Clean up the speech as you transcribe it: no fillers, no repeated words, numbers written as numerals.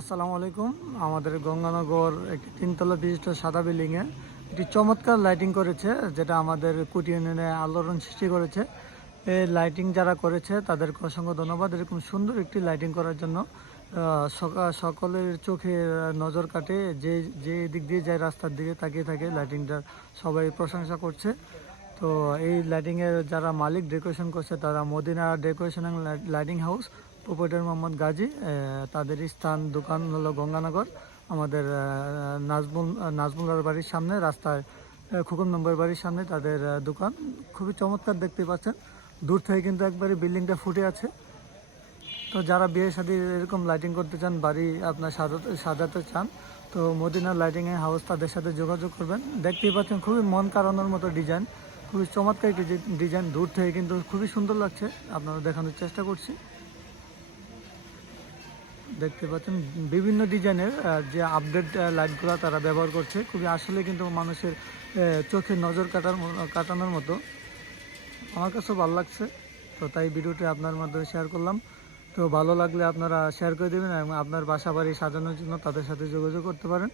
আসসালামু আলাইকুম। আমাদের গঙ্গানগর একটি তিনতলা বিশিষ্ট সাদা বিল্ডিংয়ে একটি চমৎকার লাইটিং করেছে, যেটা আমাদের কুটি ইউনিয়নে আলোড়ন সৃষ্টি করেছে। এই লাইটিং যারা করেছে তাদেরকে অসংখ্য ধন্যবাদ। এরকম সুন্দর একটি লাইটিং করার জন্য সকলের চোখে নজর কাটে, যে যে দিক দিয়ে যায় রাস্তার দিকে তাকিয়ে থাকে লাইটিংটার, সবাই প্রশংসা করছে। তো এই লাইটিংয়ের যারা মালিক ডেকোরেশন করছে তারা Madina decoration and lighting house, proprietor Mohammad Gazi. তাদের স্থান দোকান হলো গঙ্গানগর, আমাদের নাজমুলার বাড়ির সামনে রাস্তায়, খোকন নম্বর বাড়ির সামনে তাদের দোকান। খুবই চমৎকার দেখতে পাচ্ছেন, দূর থেকে কিন্তু একবারে বিল্ডিংটা ফুটে আছে। তো যারা বিয়ে শাদী এরকম লাইটিং করতে চান, বাড়ি আপনার সাজাতে চান, তো মদিনা লাইটিং হাউস তাদের সাথে যোগাযোগ করবেন। দেখতেই পাচ্ছেন খুবই মন কাড়ানোর মতো ডিজাইন, খুবই চমৎকার একটি ডিজাইন। দূর থেকে কিন্তু খুবই সুন্দর লাগছে, আপনারা দেখানোর চেষ্টা করছি। দেখতে পাচ্ছেন বিভিন্ন ডিজাইনের যে আপডেট লাইটগুলো তারা ব্যবহার করছে, খুবই আসলে কিন্তু মানুষের চোখে নজর কাটানোর মতো। আমার কাছেও ভালো লাগছে, তো তাই ভিডিওটি আপনার মাধ্যমে শেয়ার করলাম। তো ভালো লাগলে আপনারা শেয়ার করে দেবেন এবং আপনার বাসা বাড়ি সাজানোর জন্য তাদের সাথে যোগাযোগ করতে পারেন।